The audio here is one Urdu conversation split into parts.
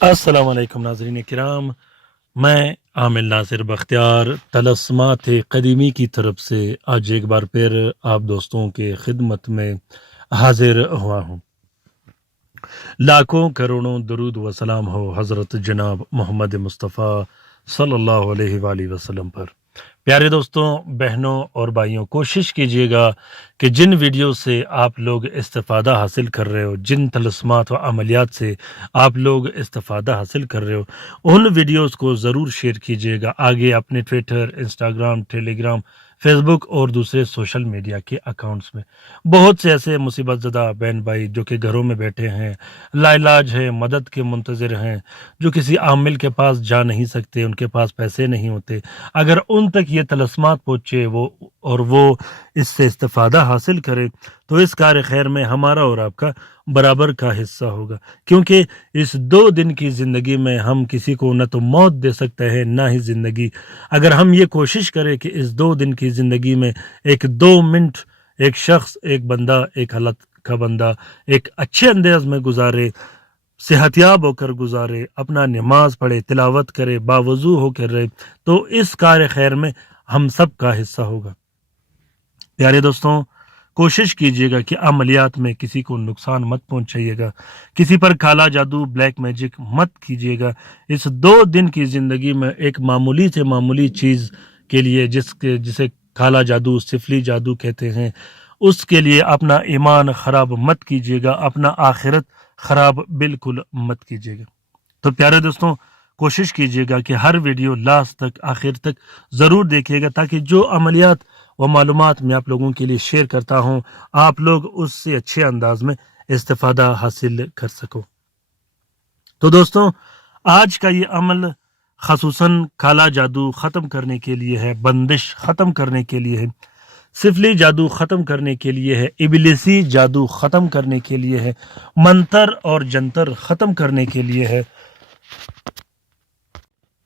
السلام علیکم ناظرین کرام، میں عامر ناصر بختیار طلسمات قدیمی کی طرف سے آج ایک بار پھر آپ دوستوں کے خدمت میں حاضر ہوا ہوں۔ لاکھوں کروڑوں درود و سلام ہو حضرت جناب محمد مصطفیٰ صلی اللہ علیہ وآلہ وسلم پر۔ پیارے دوستوں، بہنوں اور بھائیوں، کوشش کیجیے گا کہ جن ویڈیو سے آپ لوگ استفادہ حاصل کر رہے ہو، جن طلسمات و عملیات سے آپ لوگ استفادہ حاصل کر رہے ہو، ان ویڈیوز کو ضرور شیئر کیجیے گا آگے اپنے ٹویٹر، انسٹاگرام، ٹیلی گرام، فیس بک اور دوسرے سوشل میڈیا کے اکاؤنٹس میں۔ بہت سے ایسے مصیبت زدہ بہن بھائی جو کہ گھروں میں بیٹھے ہیں، لا علاج ہیں، مدد کے منتظر ہیں، جو کسی عامل کے پاس جا نہیں سکتے، ان کے پاس پیسے نہیں ہوتے، اگر ان تک یہ طلسمات پہنچے وہ اس سے استفادہ حاصل کرے تو اس کار خیر میں ہمارا اور آپ کا برابر کا حصہ ہوگا، کیونکہ اس 2 دن کی زندگی میں ہم کسی کو نہ تو موت دے سکتے ہیں نہ ہی زندگی۔ اگر ہم یہ کوشش کریں کہ اس 2 دن کی زندگی میں ایک 2 منٹ ایک شخص، ایک بندہ، ایک حالت کا بندہ ایک اچھے انداز میں گزارے، صحت یاب ہو کر گزارے، اپنا نماز پڑھے، تلاوت کرے، باوضو ہو کر رہے، تو اس کار خیر میں ہم سب کا حصہ ہوگا۔ پیارے دوستوں، کوشش کیجیے گا کہ عملیات میں کسی کو نقصان مت پہنچائیے گا، کسی پر کالا جادو، بلیک میجک مت کیجیے گا۔ اس 2 دن کی زندگی میں ایک معمولی سے معمولی چیز کے لیے جسے کالا جادو، سفلی جادو کہتے ہیں، اس کے لیے اپنا ایمان خراب مت کیجیے گا، اپنا آخرت خراب بالکل مت کیجیے گا۔ تو پیارے دوستوں، کوشش کیجیے گا کہ ہر ویڈیو لاسٹ تک، آخر تک ضرور دیکھیے گا، تاکہ جو عملیات و معلومات میں آپ لوگوں کے لیے شیئر کرتا ہوں، آپ لوگ اس سے اچھے انداز میں استفادہ حاصل کر سکو۔ تو دوستوں، آج کا یہ عمل خصوصاً کالا جادو ختم کرنے کے لیے ہے، بندش ختم کرنے کے لیے ہے، سفلی جادو ختم کرنے کے لیے ہے، ابلیسی جادو ختم کرنے کے لیے ہے، منتر اور جنتر ختم کرنے کے لیے ہے۔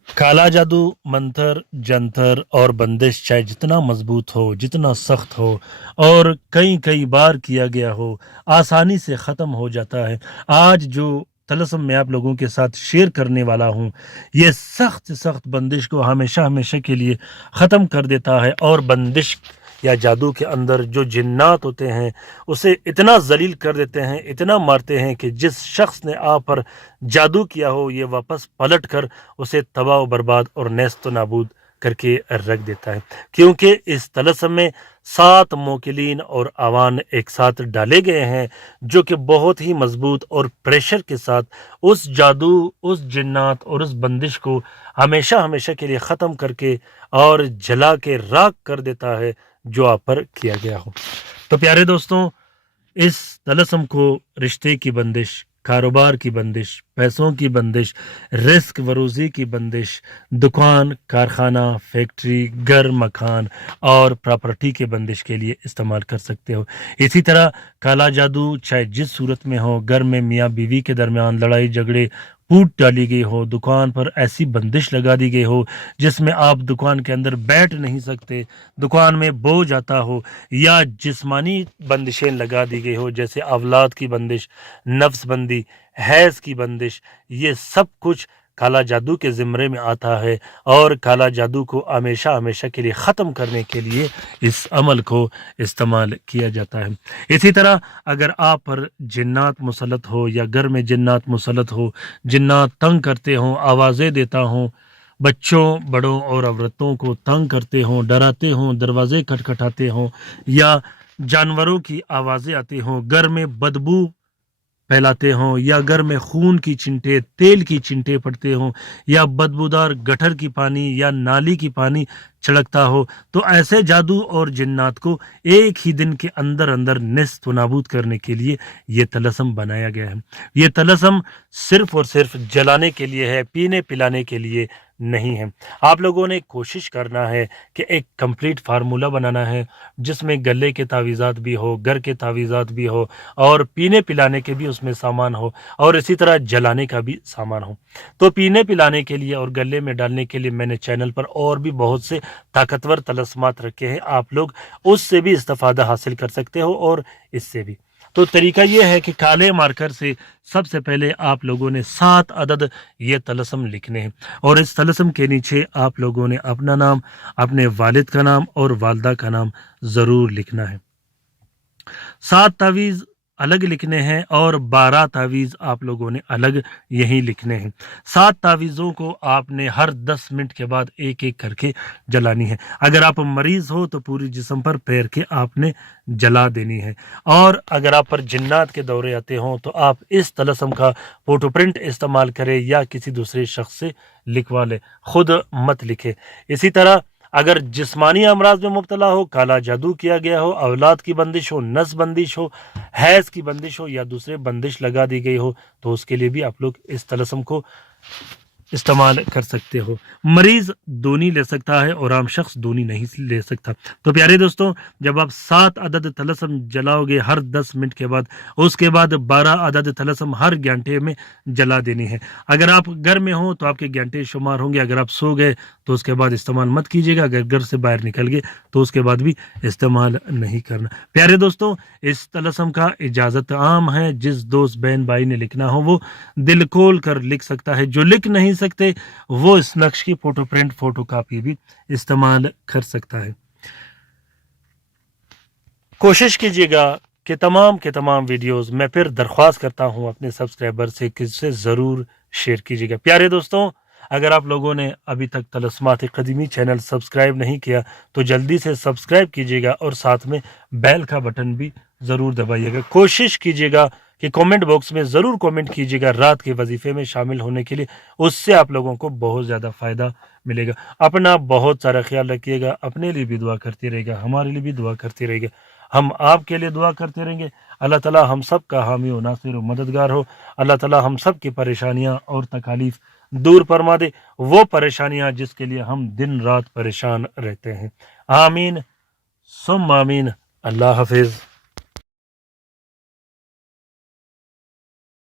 کالا جادو، منتر، جنتر اور بندش چاہے جتنا مضبوط ہو، جتنا سخت ہو اور کئی بار کیا گیا ہو، آسانی سے ختم ہو جاتا ہے۔ آج جو طلسم میں آپ لوگوں کے ساتھ شیئر کرنے والا ہوں، یہ سخت بندش کو ہمیشہ کے لیے ختم کر دیتا ہے، اور بندش یا جادو کے اندر جو جنات ہوتے ہیں اسے اتنا ذلیل کر دیتے ہیں، اتنا مارتے ہیں کہ جس شخص نے آپ پر جادو کیا ہو، یہ واپس پلٹ کر اسے تباہ و برباد اور نیست و نابود کر کے رکھ دیتا ہے، کیونکہ اس طلسم میں 7 موکلین اور آوان ایک ساتھ ڈالے گئے ہیں، جو کہ بہت ہی مضبوط اور پریشر کے ساتھ اس جادو، اس جنات اور اس بندش کو ہمیشہ کے لیے ختم کر کے اور جلا کے راکھ کر دیتا ہے جو آپ پر کیا گیا ہو۔ تو پیارے دوستوں، اس طلسم کو رشتے کی بندش، کاروبار کی بندش، پیسوں کی بندش، رزق وروزی کی بندش، دکان، کارخانہ، فیکٹری، گھر، مکان اور پراپرٹی کے بندش کے لیے استعمال کر سکتے ہو۔ اسی طرح کالا جادو چاہے جس صورت میں ہو، گھر میں میاں بیوی کے درمیان لڑائی جھگڑے، پوٹ ڈالی گئی ہو، دکان پر ایسی بندش لگا دی گئی ہو جس میں آپ دکان کے اندر بیٹھ نہیں سکتے، دکان میں بوجھ آتا ہو، یا جسمانی بندشیں لگا دی گئی ہو جیسے اولاد کی بندش، نفس بندی، حیض کی بندش، یہ سب کچھ کالا جادو کے زمرے میں آتا ہے، اور کالا جادو کو ہمیشہ کے لیے ختم کرنے کے لیے اس عمل کو استعمال کیا جاتا ہے۔ اسی طرح اگر آپ پر جنات مسلط ہو یا گھر میں جنات مسلط ہو، جنات تنگ کرتے ہوں، آوازیں دیتا ہوں، بچوں، بڑوں اور عورتوں کو تنگ کرتے ہوں، ڈراتے ہوں، دروازے کھٹکھٹاتے ہوں، یا جانوروں کی آوازیں آتی ہوں، گھر میں بدبو پھیلاتے ہوں، یا گھر میں خون کی چنٹے، تیل کی چنٹے پڑتے ہوں، یا بدبودار گٹر کی پانی یا نالی کی پانی چھڑکتا ہو، تو ایسے جادو اور جنات کو ایک ہی دن کے اندر نیست و نابود کرنے کے لیے یہ طلسم بنایا گیا ہے۔ یہ طلسم صرف اور صرف جلانے کے لیے ہے، پینے پلانے کے لیے نہیں ہے۔ آپ لوگوں نے کوشش کرنا ہے کہ ایک کمپلیٹ فارمولہ بنانا ہے جس میں گلے کے تعویذات بھی ہو، گھر کے تعویذات بھی ہو، اور پینے پلانے کے بھی اس میں سامان ہو، اور اسی طرح جلانے کا بھی سامان ہو۔ تو پینے پلانے کے لیے اور گلے میں ڈالنے کے لیے میں نے چینل پر اور بھی بہت سے طاقتور طلسمات رکھے ہیں، آپ لوگ اس سے بھی استفادہ حاصل کر سکتے ہو اور اس سے بھی۔ تو طریقہ یہ ہے کہ کالے مارکر سے سب سے پہلے آپ لوگوں نے 7 عدد یہ طلسم لکھنے ہیں، اور اس طلسم کے نیچے آپ لوگوں نے اپنا نام، اپنے والد کا نام اور والدہ کا نام ضرور لکھنا ہے۔ 7 تعویذ الگ لکھنے ہیں اور 12 تعویذ آپ لوگوں نے الگ یہی لکھنے ہیں۔ 7 تعویذوں کو آپ نے ہر 10 منٹ کے بعد ایک ایک کر کے جلانی ہے۔ اگر آپ مریض ہو تو پوری جسم پر پیر کے آپ نے جلا دینی ہے، اور اگر آپ پر جنات کے دورے آتے ہوں تو آپ اس طلسم کا فوٹو پرنٹ استعمال کرے یا کسی دوسرے شخص سے لکھوا لے، خود مت لکھے۔ اسی طرح اگر جسمانی امراض میں مبتلا ہو، کالا جادو کیا گیا ہو، اولاد کی بندش ہو، نس بندش ہو، حیض کی بندش ہو یا دوسرے بندش لگا دی گئی ہو، تو اس کے لیے بھی آپ لوگ اس طلسم کو استعمال کر سکتے ہو۔ مریض دونی لے سکتا ہے اور عام شخص دونی نہیں لے سکتا۔ تو پیارے دوستوں، جب آپ 7 عدد طلسم جلاؤ گے ہر 10 منٹ کے بعد، اس کے بعد 12 عدد طلسم ہر گھنٹے میں جلا دینی ہے۔ اگر آپ گھر میں ہوں تو آپ کے گھنٹے شمار ہوں گے، اگر آپ سو گئے تو اس کے بعد استعمال مت کیجیے گا، اگر گھر سے باہر نکل گئے تو اس کے بعد بھی استعمال نہیں کرنا۔ پیارے دوستوں، اس طلسم کا اجازت عام ہے، جس دوست بہن بھائی نے لکھنا ہو وہ دل کھول کر لکھ سکتا ہے، جو لکھ نہیں سکتے وہ اس نقش کی فوٹو پرنٹ فوٹو کاپی بھی استعمال کر سکتا ہے۔ کوشش کیجیے گا کہ تمام کے تمام ویڈیوز میں پھر درخواست کرتا ہوں اپنے سبسکرائبر سے کہ اسے ضرور شیئر کیجیے گا۔ پیارے دوستوں، اگر آپ لوگوں نے ابھی تک طلسمات قدیمی چینل سبسکرائب نہیں کیا تو جلدی سے سبسکرائب کیجیے گا اور ساتھ میں بیل کا بٹن بھی ضرور دبائیے گا۔ کوشش کیجیے گا کہ کامنٹ باکس میں ضرور کامنٹ کیجیے گا رات کے وظیفے میں شامل ہونے کے لیے، اس سے آپ لوگوں کو بہت زیادہ فائدہ ملے گا۔ اپنا بہت سارا خیال رکھیے گا، اپنے لیے بھی دعا کرتے رہے گا، ہمارے لیے بھی دعا کرتے رہے گا، ہم آپ کے لیے دعا کرتے رہیں گے۔ اللہ تعالیٰ ہم سب کا حامی و ناصر و مددگار ہو۔ اللہ تعالیٰ ہم سب کی پریشانیاں اور تکالیف دور فرما دے، وہ پریشانیاں جس کے لیے ہم دن رات پریشان رہتے ہیں۔ آمین ثم آمین۔ اللہ حافظ۔